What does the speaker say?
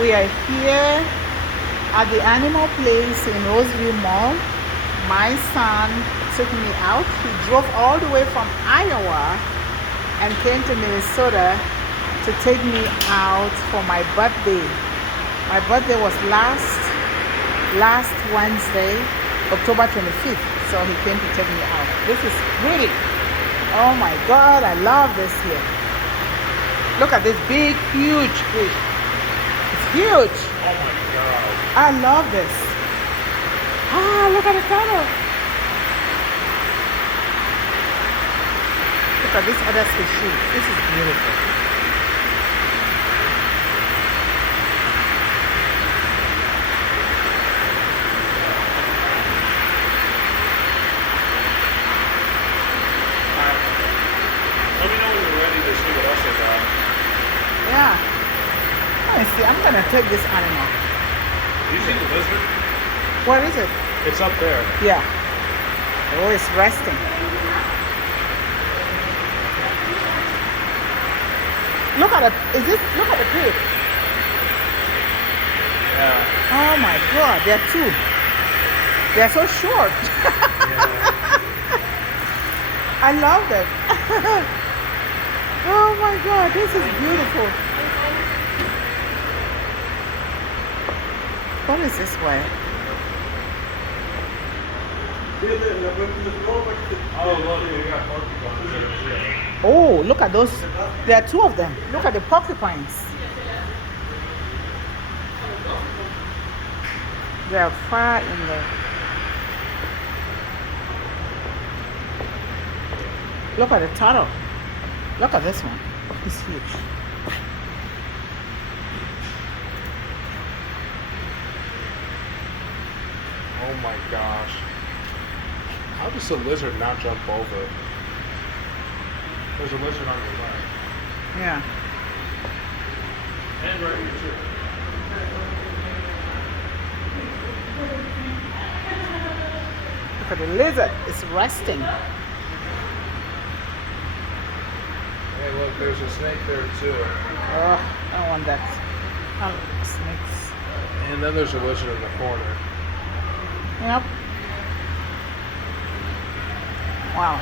We are here at the animal place in Roseville Mall. My son took me out. He drove all the way from Iowa and came to Minnesota to take me out for my birthday. My birthday was last Wednesday, October 25th. So he came to take me out. This is pretty. Oh my God, I love this here. Look at this big, huge fish. It's huge. Oh my God. I love this. Ah, look at the tunnel. Look at this other species. This is beautiful. Let me know when you're ready to see what else they got. Yeah. Let me see. I'm gonna take this animal. Do you see the lizard? Where is it? It's up there. Yeah. Oh, it's resting. Look at it. Look at the pig. Yeah. Oh my God, they're two. They're so short. I love them. Oh my God, this is beautiful. What is this way? Oh, look, we got porcupines there. Oh, look at those. There are two of them. Look at the porcupines. They are far in there. Look at the turtle. Look at this one. It's huge. Oh my gosh. How does the lizard not jump over? There's a lizard on your left. Yeah. And right here too. Look at the lizard. It's resting. Hey, look, there's a snake there too. Oh, I don't want that. I don't like snakes. And then there's a lizard in the corner. Yep. Wow.